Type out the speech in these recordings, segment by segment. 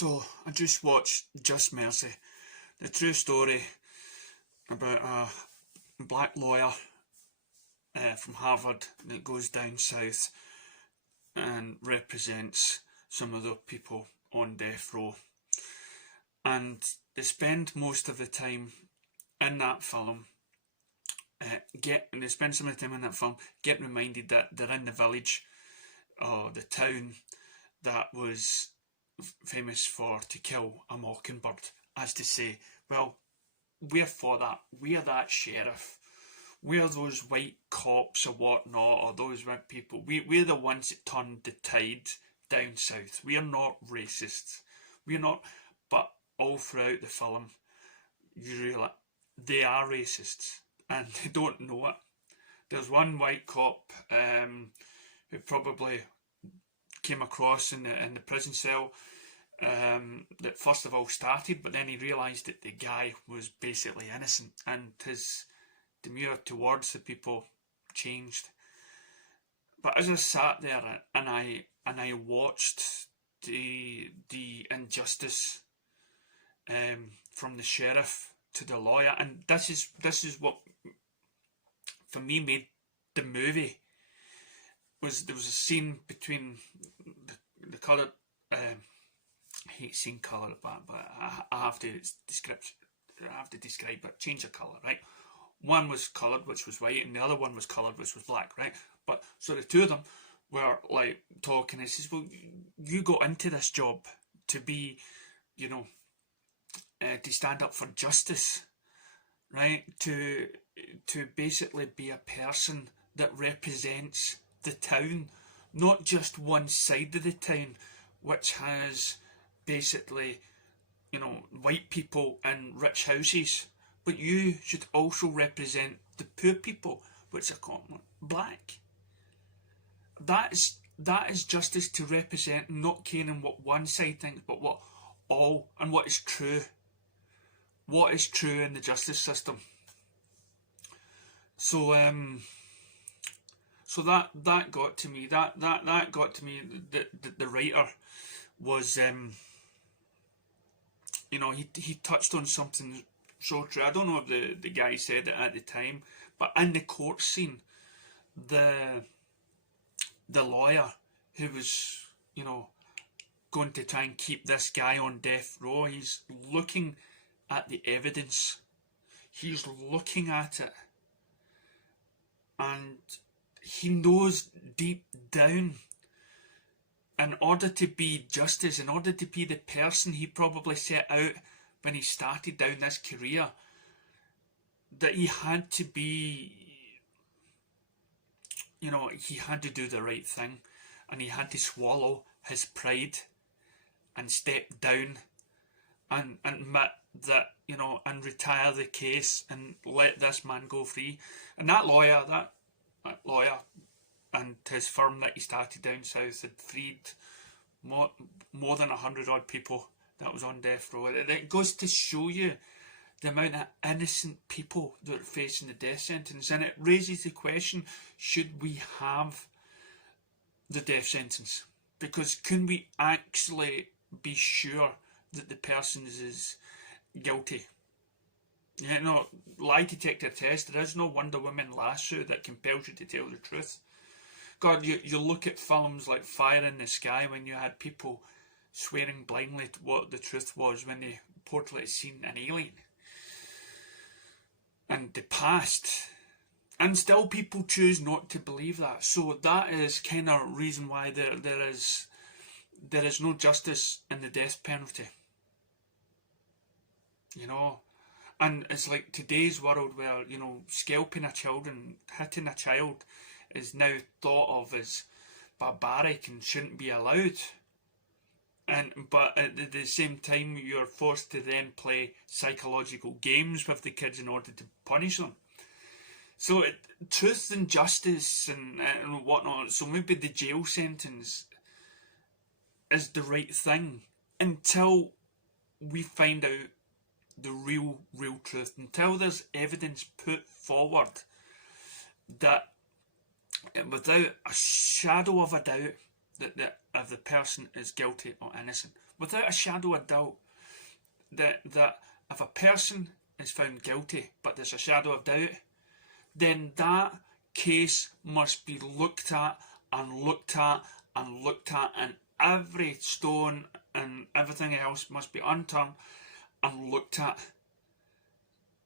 So I just watched Just Mercy, the true story about a black lawyer from Harvard that goes down south and represents some of the people on death row. And they spend most of the time in that film, getting reminded that they're in the village or the town that was famous for To Kill a Mockingbird, as to say, well, we're for that, we're that sheriff, we're those white cops or whatnot, or those white people, we're the ones that turned the tide down south. We're not racists, we're not. But all throughout the film you realise they are racists and they don't know it. There's one white cop who probably came across in the prison cell that first of all started, but then he realised that the guy was basically innocent, and his demeanour towards the people changed. But as I sat there and I watched the injustice from the sheriff to the lawyer, and this is what for me made the movie. There was a scene between the coloured. I hate saying colour, but I have to describe it. Change of colour, right? One was coloured, which was white, and the other one was coloured, which was black, right? But so the two of them were like talking. And he says, "Well, you got into this job to be, to stand up for justice, right? To basically be a person that represents the town, not just one side of the town, which has basically, white people in rich houses, but you should also represent the poor people, which are called black. That is justice, to represent, not caring what one side thinks, but what all, and what is true. What is true in the justice system." So that got to me. That got to me. The writer was, he touched on something so true. I don't know if the guy said it at the time, but in the court scene, the lawyer who was, going to try and keep this guy on death row, he's looking at the evidence. He's looking at it, and he knows deep down, in order to be justice, in order to be the person he probably set out when he started down this career, that he had to be, he had to do the right thing, and he had to swallow his pride and step down and admit that, and retire the case and let this man go free. And that lawyer and his firm that he started down south had freed more than 100 odd people that was on death row. It goes to show you the amount of innocent people that are facing the death sentence, and it raises the question, should we have the death sentence? Because can we actually be sure that the person is guilty? Lie detector test, there is no Wonder Woman lasso that compels you to tell the truth. God, you look at films like Fire in the Sky, when you had people swearing blindly to what the truth was when they reportedly seen an alien, and the past, and still people choose not to believe that. So that is kind of reason why there is no justice in the death penalty. And it's like today's world where, scalping a child and hitting a child is now thought of as barbaric and shouldn't be allowed. But at the same time, you're forced to then play psychological games with the kids in order to punish them. So truth and justice and whatnot. So maybe the jail sentence is the right thing until we find out the real truth, until there's evidence put forward that, without a shadow of a doubt, that if the person is guilty or innocent. without a shadow of doubt, that if a person is found guilty but there's a shadow of doubt, then that case must be looked at and looked at and looked at, and every stone and everything else must be unturned and looked at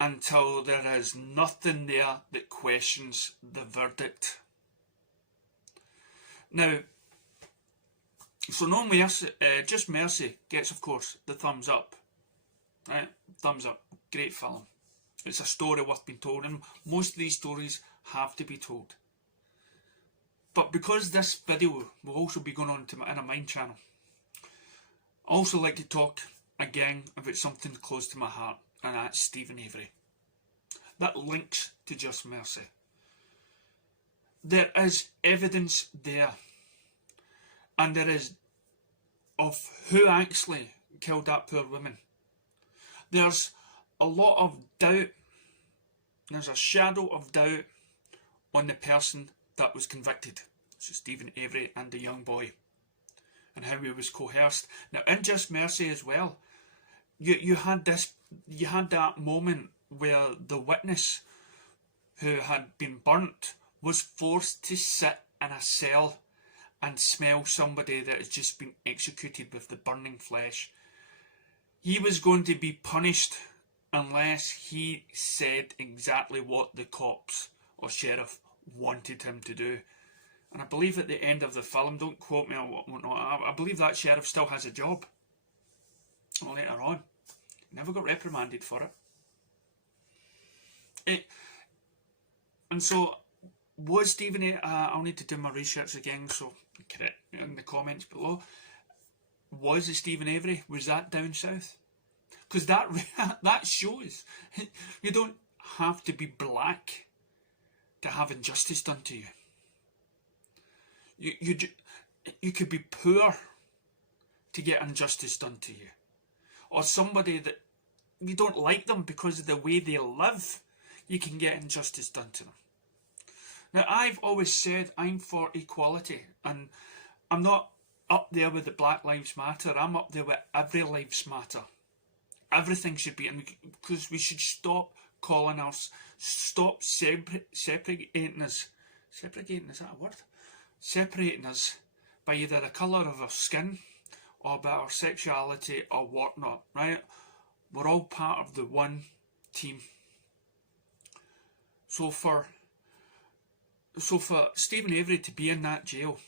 until there is nothing there that questions the verdict. Now, so no mercy, Just Mercy gets, of course, the thumbs up. Right? Thumbs up. Great film. It's a story worth being told, and most of these stories have to be told. But because this video will also be going on to my Inner Mind channel, I also like to talk again about something close to my heart, and that's Steven Avery. That links to Just Mercy. There is evidence there, and there is of who actually killed that poor woman. There's a lot of doubt, there's a shadow of doubt on the person that was convicted. So Steven Avery and the young boy, and how he was coerced. Now in Just Mercy as well, you had that moment where the witness who had been burnt was forced to sit in a cell and smell somebody that has just been executed with the burning flesh. He was going to be punished unless he said exactly what the cops or sheriff wanted him to do. And I believe at the end of the film, don't quote me on whatnot, I believe that sheriff still has a job later on. Never got reprimanded for it. And so, was Steven, I'll need to do my research again, so correct in the comments below. Was it Steven Avery? Was that down south? Because that shows you don't have to be black to have injustice done to you. You could be poor to get injustice done to you, or somebody that you don't like them because of the way they live, you can get injustice done to them. Now, I've always said I'm for equality, and I'm not up there with the Black Lives Matter. I'm up there with every lives matter. Everything should be, because we should stop calling us, stop separating us. Segregating, is that a word? Separating us by either the colour of our skin or by our sexuality or whatnot, right? We're all part of the one team. So for Steven Avery to be in that jail,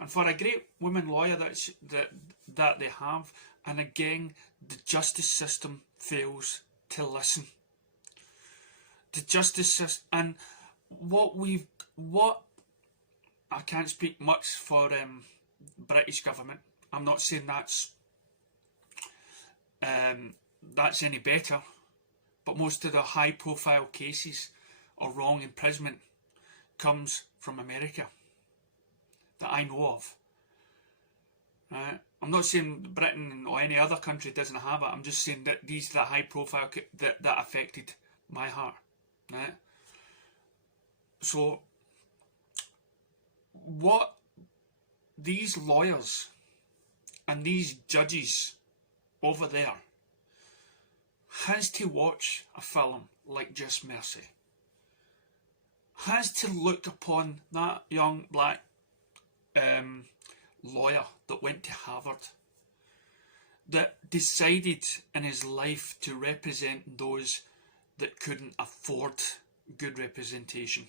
and for a great woman lawyer that they have, and again, the justice system fails to listen. The justice system, and what I can't speak much for British government. I'm not saying that's any better, but most of the high-profile cases or wrong imprisonment comes from America that I know of. I'm not saying Britain or any other country doesn't have it. I'm just saying that these are the high-profile that affected my heart. Right? So, what these lawyers and these judges over there has to watch a film like Just Mercy, has to look upon that young black lawyer that went to Harvard, that decided in his life to represent those that couldn't afford good representation.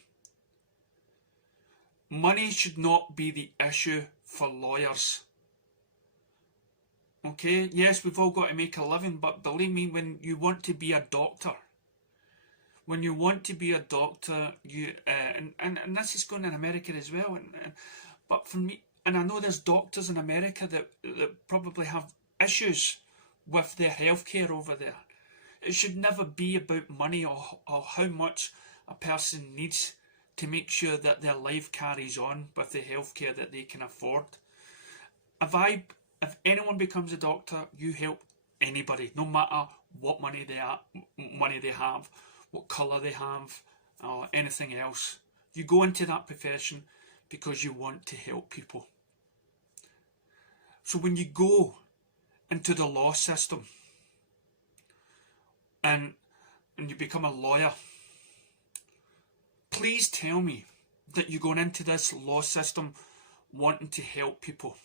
Money should not be the issue for lawyers. Okay, yes, we've all got to make a living, but believe me, when you want to be a doctor, you and this is going in America as well. But for me, and I know there's doctors in America that probably have issues with their healthcare over there. It should never be about money or how much a person needs to make sure that their life carries on with the healthcare that they can afford. If anyone becomes a doctor, you help anybody, no matter what money they have, what colour they have, or anything else. You go into that profession because you want to help people. So when you go into the law system and you become a lawyer, please tell me that you're going into this law system wanting to help people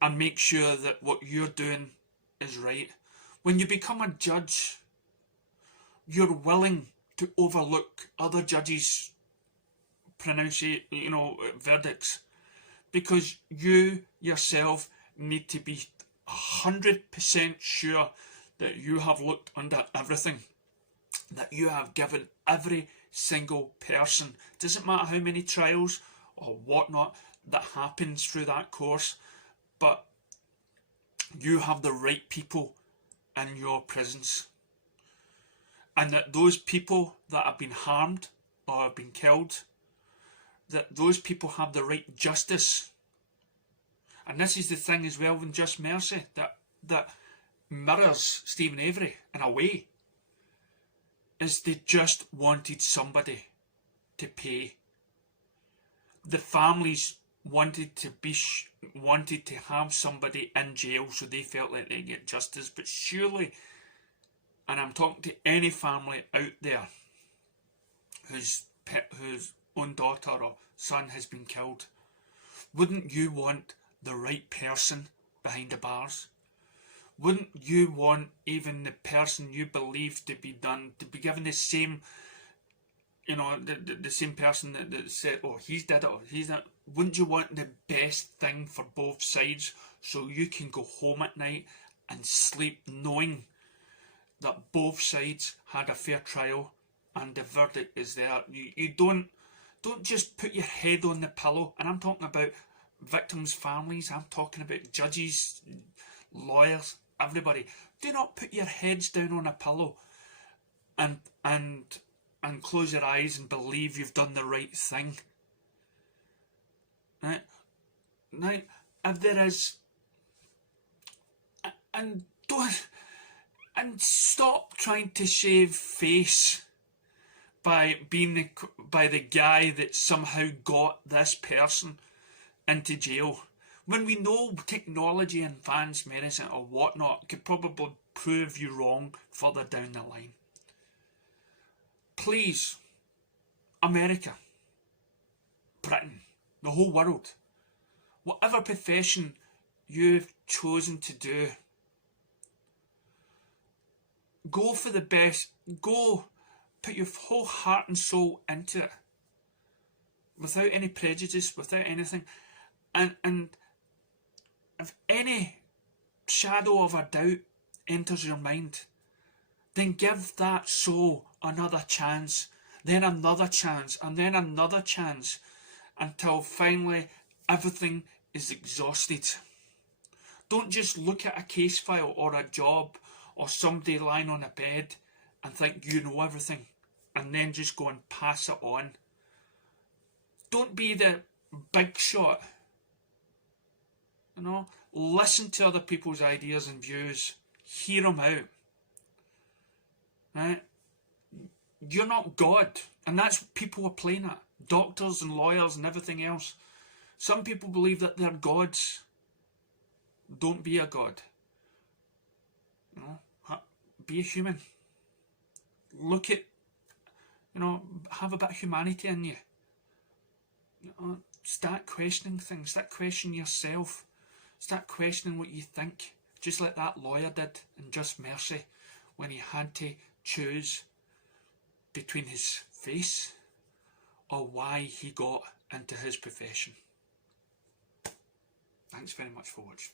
and make sure that what you're doing is right. When you become a judge, you're willing to overlook other judges' verdicts, because you yourself need to be 100% sure that you have looked under everything, that you have given every single person, doesn't matter how many trials or whatnot that happens through that course, but you have the right people in your prisons, and that those people that have been harmed or have been killed, that those people have the right justice. And this is the thing as well in Just Mercy that mirrors Stephen Avery in a way, is they just wanted somebody to pay. The families wanted to have somebody in jail so they felt like they get justice. But surely, and I'm talking to any family out there whose own daughter or son has been killed, wouldn't you want the right person behind the bars? Wouldn't you want even the person you believe to be given the same, the same person that said, oh, he's did it or he's that? Wouldn't you want the best thing for both sides so you can go home at night and sleep knowing that both sides had a fair trial and the verdict is there? You don't just put your head on the pillow. And I'm talking about victims' families, I'm talking about judges, lawyers, everybody. Do not put your heads down on a pillow and close your eyes and believe you've done the right thing. Right? Now, if there is, and stop trying to save face by the guy that somehow got this person into jail, when we know technology and advanced medicine or whatnot could probably prove you wrong further down the line. Please, America, Britain, the whole world, whatever profession you've chosen to do, go for the best. Go put your whole heart and soul into it, without any prejudice, without anything. And if any shadow of a doubt enters your mind, then give that soul another chance, then another chance, and then another chance, until finally everything is exhausted. Don't just look at a case file or a job or somebody lying on a bed and think you know everything, and then just go and pass it on. Don't be the big shot. Listen to other people's ideas and views. Hear them out. Right? You're not God. And that's what people are playing at. Doctors and lawyers and everything else. Some people believe that they're gods. Don't be a god. Be a human. Look at, have a bit of humanity in you. Start questioning things. Start questioning yourself. Start questioning what you think. Just like that lawyer did in Just Mercy, when he had to choose between his face or why he got into his profession. Thanks very much for watching.